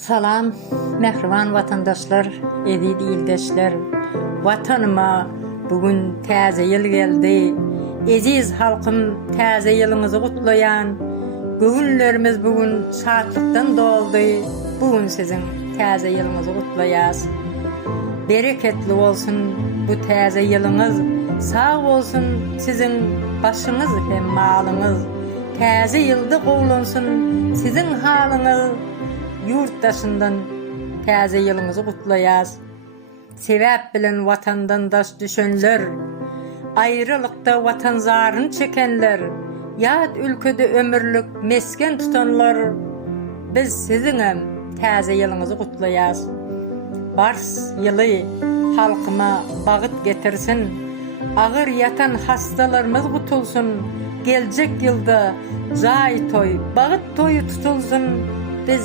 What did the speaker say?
Salam, mehriban vatandaşlar, edid ildeşler. Vatanıma bugün täze yıl geldi. Eziz halkım, täze yılınızı kutlayan. Gögünlerimiz bugün şadlıktan doldu. Bugün sizin täze yılınızı kutlayas. Bereketli olsun bu täze yılınız. Sağ olsun sizin başınız hem malınız. Täze yılda kowlansun sizin halınız. Yurttaşından täze yılınızı kutlayas. Sebäp bilen vatandan daş düşenler, ayrılıkta vatanzarını çekenler, yat ülkede ömürlük mesken tutanlar, biz siziňem täze yılınızı kutlayas. Bars yılı halkıma bagyt getirsin, ağır yatan hastalarımız kutulsun, gelecek yılda jay toy, bagyt toyu tutulsun. Biz